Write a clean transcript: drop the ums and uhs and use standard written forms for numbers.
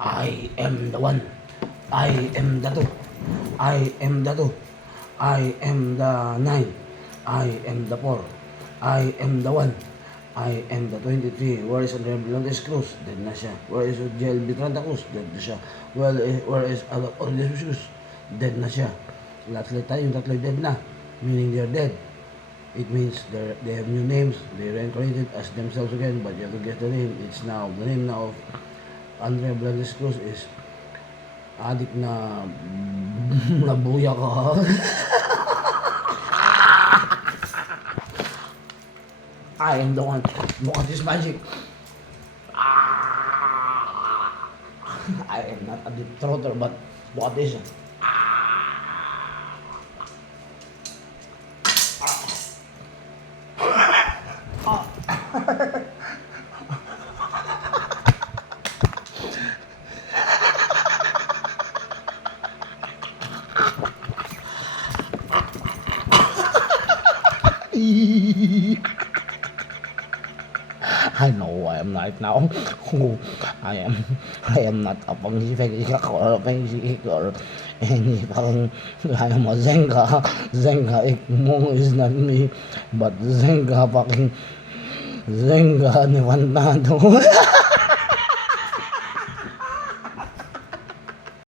I am the one. I am the two. I am the two. I am the nine. I am the four. I am the one. I am the 23. Where is Honorable Lourdes Cruz? Dead na siya. Where is Jel Bitranda Cruz? Dead na siya. Where is Ordes Cruz? Dead na siya. Yung tatlo dead na. Meaning they're dead. It means they have new names. They reincarnated as themselves again. But you have to guess the name. It's now, the name now of Andrea Blandes Cruz is adik na nabuya ka. I am the one. Look at this magic. I am not a deep throater, but look at this. I know I am right now. I am not a Pangifek or a Pangifek or any fucking. I am a Zenga. Zenga Ikmo is not me, but Zenga fucking Zenga Nevantado.